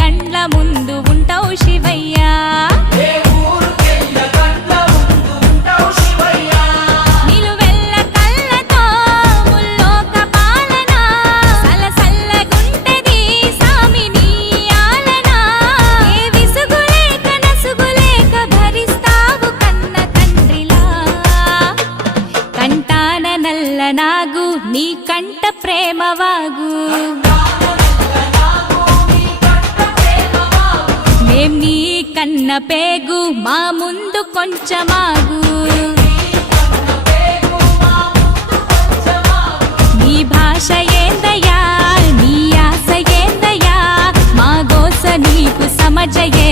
కండ్ల ముందు ఉంటావు శివయ్యా. నిలువెల్ల కళ్ళతో ముల్లోక పాలన సలసల్లగుంటది సామి నీ ఆలన. ఏ విసుగులేక నసుగులేక భరిస్తావు కన్న తండ్రిలా. కంటాన నల్ల నాగు నీ కంట ప్రేమవాగు. మేం నీ కన్న పేగు మా ముందు కొంచెమాగు. నీ భాష ఏందయ్యా నీ ఆశ ఏందయ్యా మా గోస నీకు సమజయే.